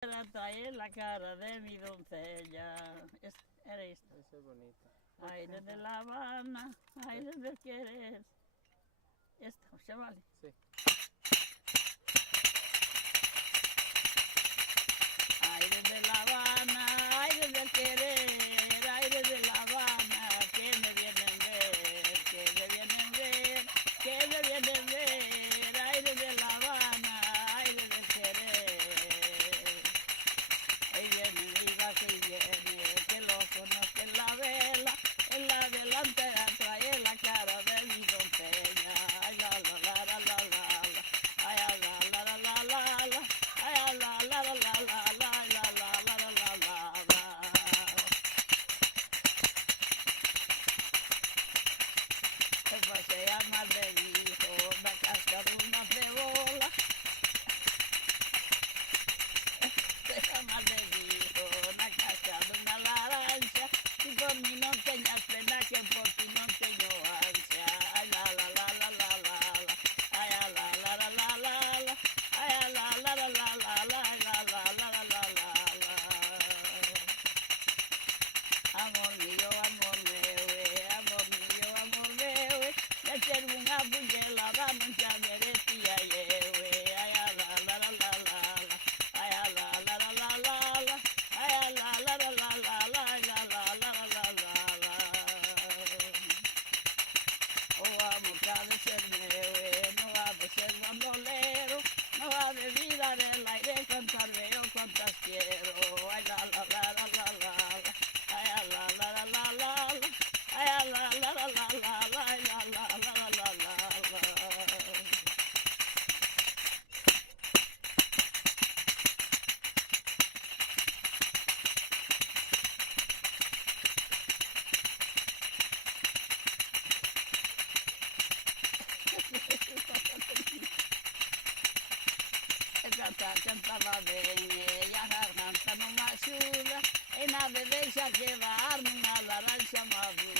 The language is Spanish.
Trae la cara de mi doncella. Era esto. Esa es bonita. Aire de La Habana, aire del querer. Esta, ¿se vale? Sí. Aire de La Habana, aire del querer, aire de La Habana, que me vienen ver, que me vienen ver, que me vienen ver, aire de La Habana, aire del querer. Ahí viene, ahí va que viene, que lo conozco en la delantera trae la cara de mi doncella. Ay, la la la la la la, ay, la la la la la la, ay, la la la la la la, la la la la la la. Se pasea más de hijo, la casca de una cebola. Se llama de hijo, la casca de una naranja. Si por mí no tengas pena, que por ti no tengo ansia. Ay, la la la la la la la, ay, la la la la la la, ay, la la la la la la, ay, la la la la la la la. Amor mío, me sirve una buñuela, dame un chamere, tía, yewe. Ay, la la la la la la, ay, la la la la la la, ay, la la la la la la, ay, la la la la la la. Oh, amor, ha de ser mewe, no ha de ser bandolero, no ha de vida del aire, cantar veo cuantas quiero. Ay, la la la la la la, ay, la la la la la la, ay, la la la la la la, ay, la la la la la la la. Cantava bene, ella canta non m'asciuga, e una vedescia che va a una laranja madura.